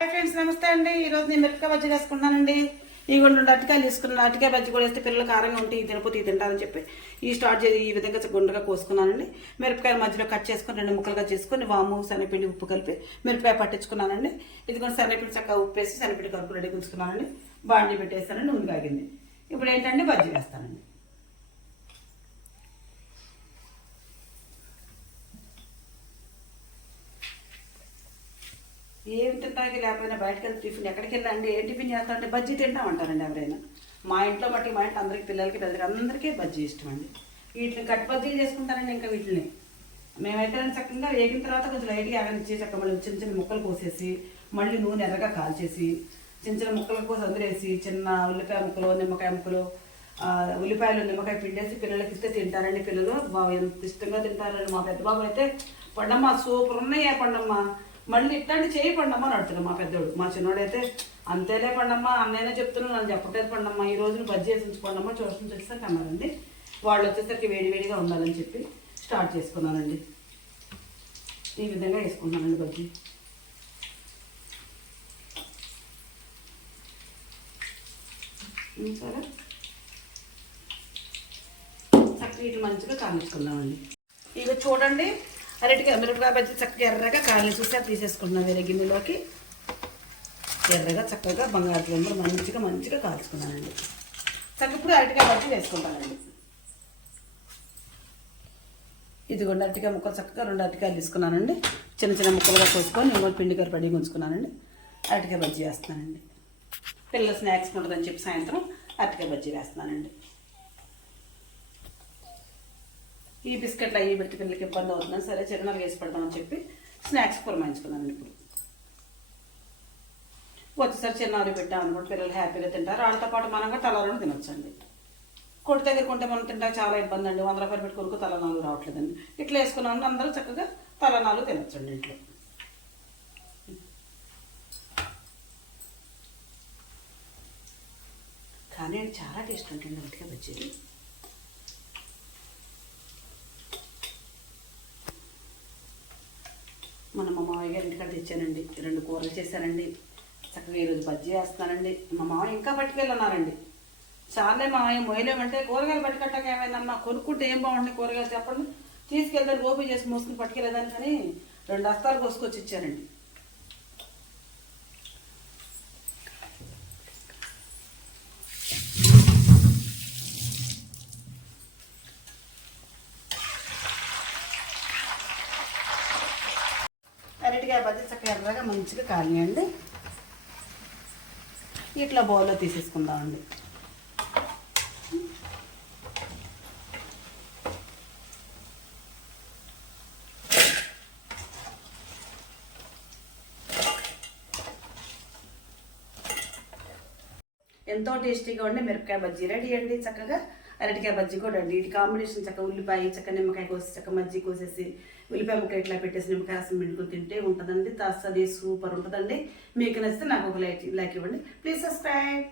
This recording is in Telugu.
హాయ్ ఫ్రెండ్స్, నమస్తే అండి. ఈరోజు నేను మిరపకాయ బజ్జీ వేసుకున్నానండి. ఈ గుండు అరటికాయలు తీసుకున్నాను. అరటికాయ బజ్జీ కూడా వేస్తే పిల్లలు కారంగా ఉంటే ఇది తినపోతే ఇది తింటారని చెప్పి ఈ విధంగా గుండుగా కోసుకున్నానండి. మిరపకాయల మధ్యలో కట్ చేసుకొని 2 ముక్కలుగా చేసుకొని వాము, శనగపిండి, ఉప్పు కలిపి మిరపకాయ పట్టించుకున్నానండి. ఇది కూడా శనగపిండి చక్కగా ఉప్పు వేసి శనగపిండి కలుపు రెడీ ఉంచుకున్నానండి. బాండి పెట్టేస్తానండి, నూనె కాగింది. ఇప్పుడు ఏంటంటే బజ్జీ వేస్తానండి. ఏం తింటానికి లేకపోయినా బయటకు వెళ్ళి టిఫిన్ ఎక్కడికి వెళ్ళండి, ఏ టిఫిన్ చేస్తామంటే బజ్జీ తింటామంటారండి ఎవరైనా. మా ఇంట్లో బట్టి మా ఇంట్లో అందరికి పిల్లలకి పెద్దలకి అందరికీ బజ్జీ ఇష్టం అండి. వీటిని కట్టి బజ్జీలు చేసుకుంటారండి. ఇంకా వీటిని మేమైతే చక్కగా వేగిన తర్వాత కొంచెం లైట్గా ఆగనిచ్చి చక్క మళ్ళీ చిన్న చిన్న ముక్కలు కోసేసి మళ్ళీ నూనె ఎర్రగా కాల్చేసి చిన్న చిన్న ముక్కలు కోసి అందులేసి చిన్న ఉల్లిపాయ ముక్కలు, నిమ్మకాయ ముక్కలు, ఉల్లిపాయలు, నిమ్మకాయ పిండేసి పిల్లలకి ఇస్తే తింటారండి. పిల్లలు ఎంత ఇష్టంగా తింటారండి. మా పెద్ద బాబు అయితే పండమ్మ సూపర్ ఉన్నాయి పండమ్మ, మళ్ళీ ఇట్లాంటి చేయి పండమ్మ అని అడుగుతున్నాడు మా పెద్దోడు. మా చిన్నోడైతే అంతేలే పండమ్మ, అన్నైనా చెప్తున్నాను నన్ను చెప్పట్లేదు పండమ్మ, ఈ రోజున బజ్జీ వేసి ఉంచుకోండమ్మ చూసుకుని వచ్చేసరికి అన్నారండి. వాళ్ళు వచ్చేసరికి వేడివేడిగా ఉండాలని చెప్పి స్టార్ట్ చేసుకున్నానండి. ఈ విధంగా వేసుకుంటున్నానండి బజ్జీ. సరే చక్కగా ఇట్లా మంచిగా కాల్చుకుందామండి. ఇవి చూడండి, అరటికాయ మిరపకాయ బజ్జీ చక్కగా ఎర్రగా కాయలు చూసాక తీసేసుకుంటున్నాం. వేరే గిన్నెలోకి ఎర్రగా చక్కగా బంగారు రంగులు మంచిగా కాల్చుకున్నానండి. చక్కగా ఇప్పుడు అరటికాయ బజ్జీ వేసుకుంటానండి. ఇదిగోండి అరటికాయ ముక్కలు చక్కగా 2 అరటికాయలు తీసుకున్నానండి. చిన్న చిన్న ముక్కలుగా కోసుకొని ఇంకో పిండి కరిపడి ఉంచుకున్నానండి. అరటికాయ బజ్జీ వేస్తున్నానండి. పిల్లల స్నాక్స్ ఉంటుందని చెప్పి సాయంత్రం అరటికాయ బజ్జీ వేస్తున్నానండి. ఈ బిస్కెట్లు అయ్యి పెట్టి పిల్లలకి ఇబ్బంది అవుతుందని సరే చిన్నలు వేసి పెడతామని చెప్పి స్నాక్స్ పురమాయించుకున్నాను. ఇప్పుడు వచ్చేసరి చిన్నవి పెట్టామనుకుంటే పిల్లలు హ్యాపీగా తింటారు. వాళ్ళతో పాటు మనం కూడా తల 2 తినొచ్చండి. కొట్టు దగ్గర కొంటే మనం తింటాక చాలా ఇబ్బంది అండి. 100 రూపాయలు పెట్టి కొనుక్కు తల 4 రావట్లేదండి. ఇట్లా వేసుకున్నామంటే అందరూ చక్కగా తల 4 తినొచ్చండి ఇంట్లో. కానీ చాలా టేస్ట్ ఉంటుంది అరటికాయ బజ్జీలు. మన మా మామయ్య గారి ఇంటికాడ తెచ్చానండి. 2 కూరలు చేశానండి. చక్కగా ఈరోజు బజ్జీ వేస్తానండి. మా మామయ్య ఇంకా పట్టుకెళ్ళన్నారండి. చాలే మామయ్య మొయ్యలేమంటే కూరగాయలు పట్టుకట్టాక ఏమైందమ్మా, కొనుక్కుంటే ఏం బాగుంటుంది కూరగాయలు చెప్పండి, తీసుకెళ్తాను ఓపెన్ చేసి మోసుకుని పట్టుకెళ్ళేదాన్ని కానీ 2 బస్తాలు కోసుకొచ్చి ఇచ్చారండి. అరటికాయ బజ్జీ చక్కగా ఎర్రగా మంచిగా కానియండి. ఇట్లా బౌల్లో తీసేసుకుందామండి. ఎంతో టేస్టీగా ఉండే మిరపకాయ బజ్జీ రెడీ అండి. చక్కగా అరటికాయ బజ్జీ కూడా అండి. ఇది కాంబినేషన్ చక్కగా ఉల్లిపాయ చక్క నిమ్మకాయ కోసి చక్క మజ్జీ కోసేసి ఉల్లిపాయ ముక్క ఇట్లా పెట్టేసి నిమ్మకాయ రసం పిండుకొని తింటే ఉంటుందండి. అది సూపర్ ఉంటుందండి. మీకు నచ్చితే నాకు ఒక లైక్ ఇవ్వండి. Please subscribe.